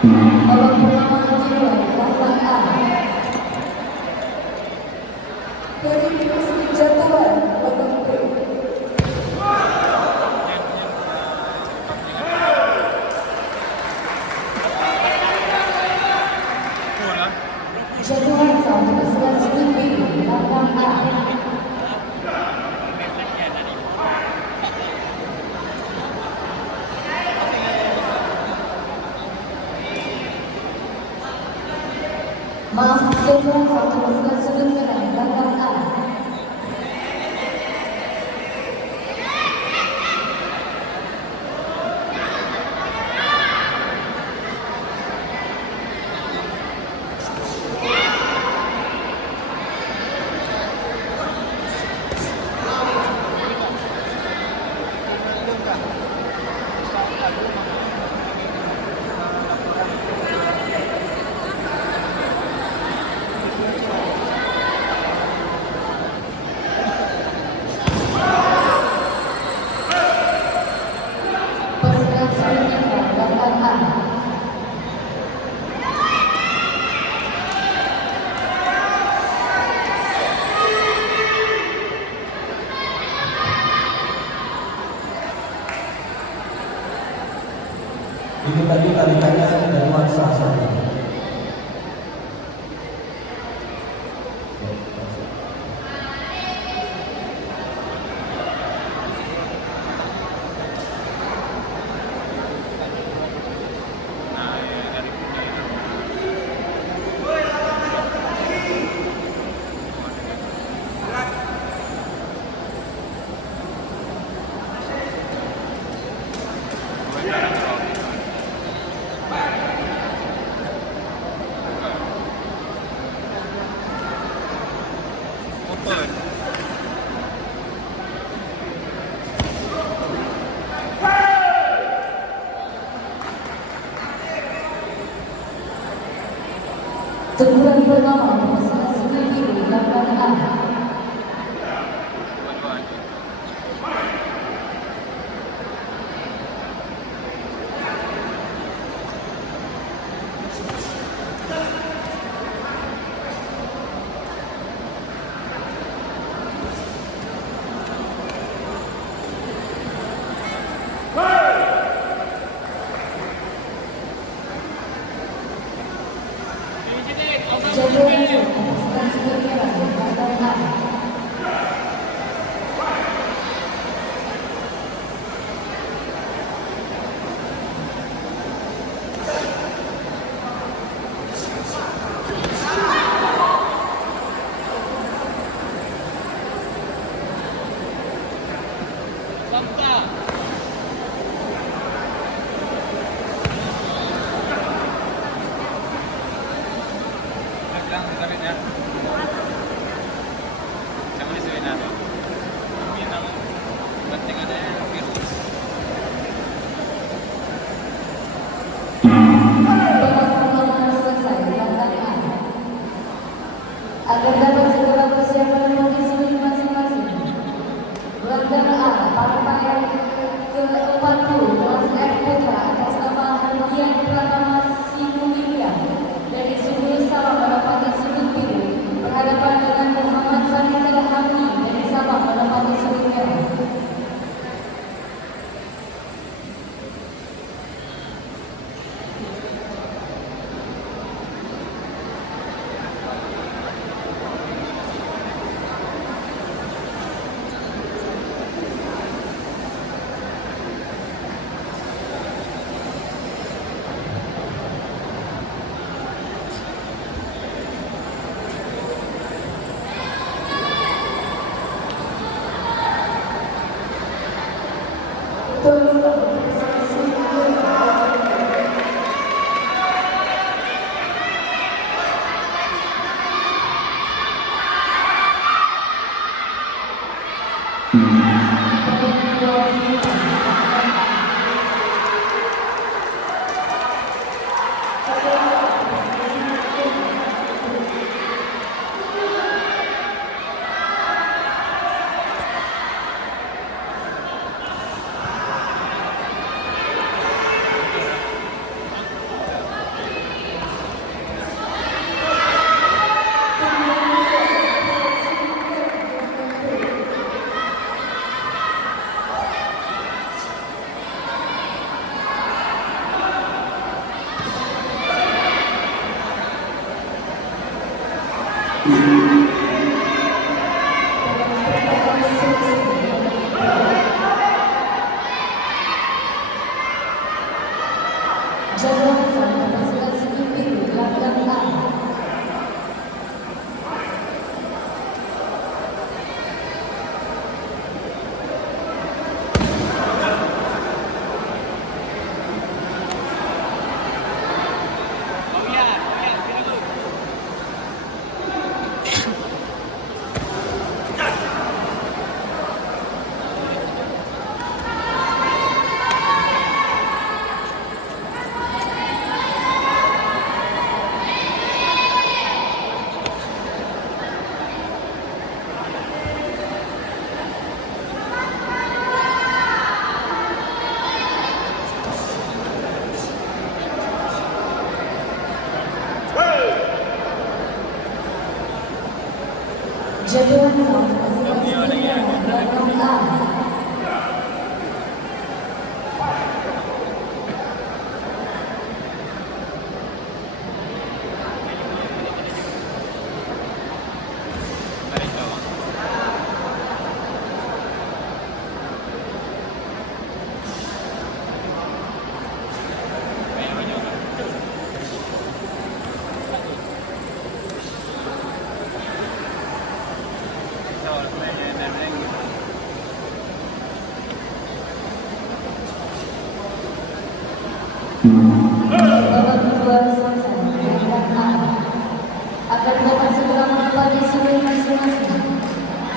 Babak pertama dimulai langkah A. Verifikasi jadwal babak B. Jadwal satu belas tim langkah A. Maaf, jadwal satu belas tim langkah A. Itu tadi tarikannya dari nuansa saja. Teguran pertama pasangan single biru langkah A. Jadwal satu pasangan single merah langkah A. Jadwal saat pasukan sudut biru belakang A. Jadwal saat pasukan sudut merah belakang A. Babak kedua selesai belakang A. Agar dapat segera menempati sudut masing-masing.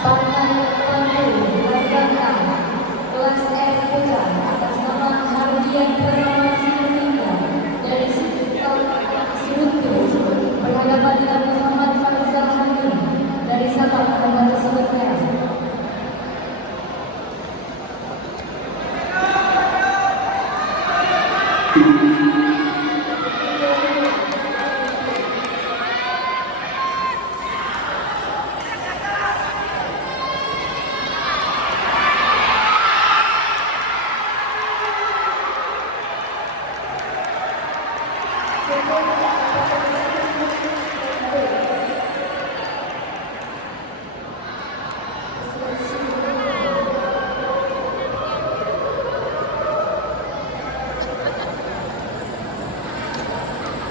Partai Pandu belakang A. Kelas F putra atas nama Hardian Purnama Sinulinga dari sudut biru berhadapan dengan Muhammad Farizal Hamdi dari Sabang menempati sudut merah.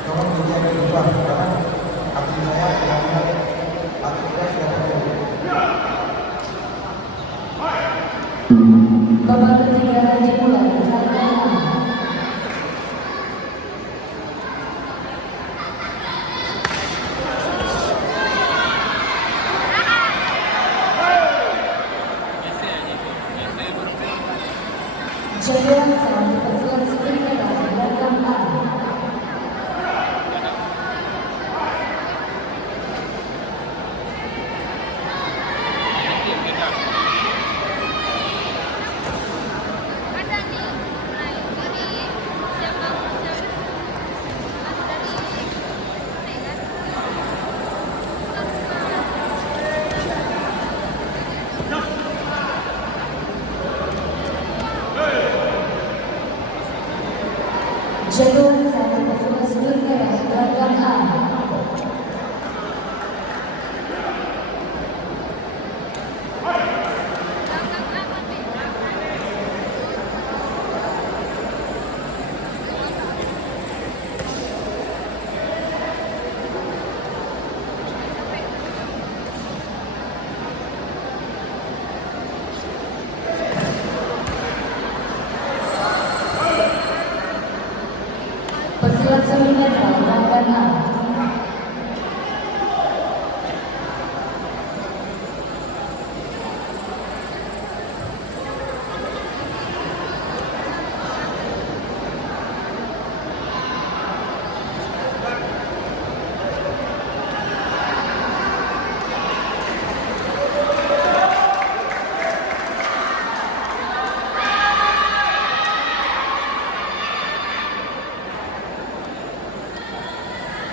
Tolong dijaga di luar karena hati saya benar-benar hati kita sudah terjadi. Babak ketiga dimulai belakang A. Jadwal saat pasukan sudut merah belakang A. Jadwal saat pasukan sudut merah belakang A. Pesilat sudut merah belakang A.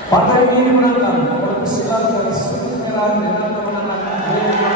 Partai ini dimenangkan oleh pesilat dari sudut merah dengan kemenangan 2-5.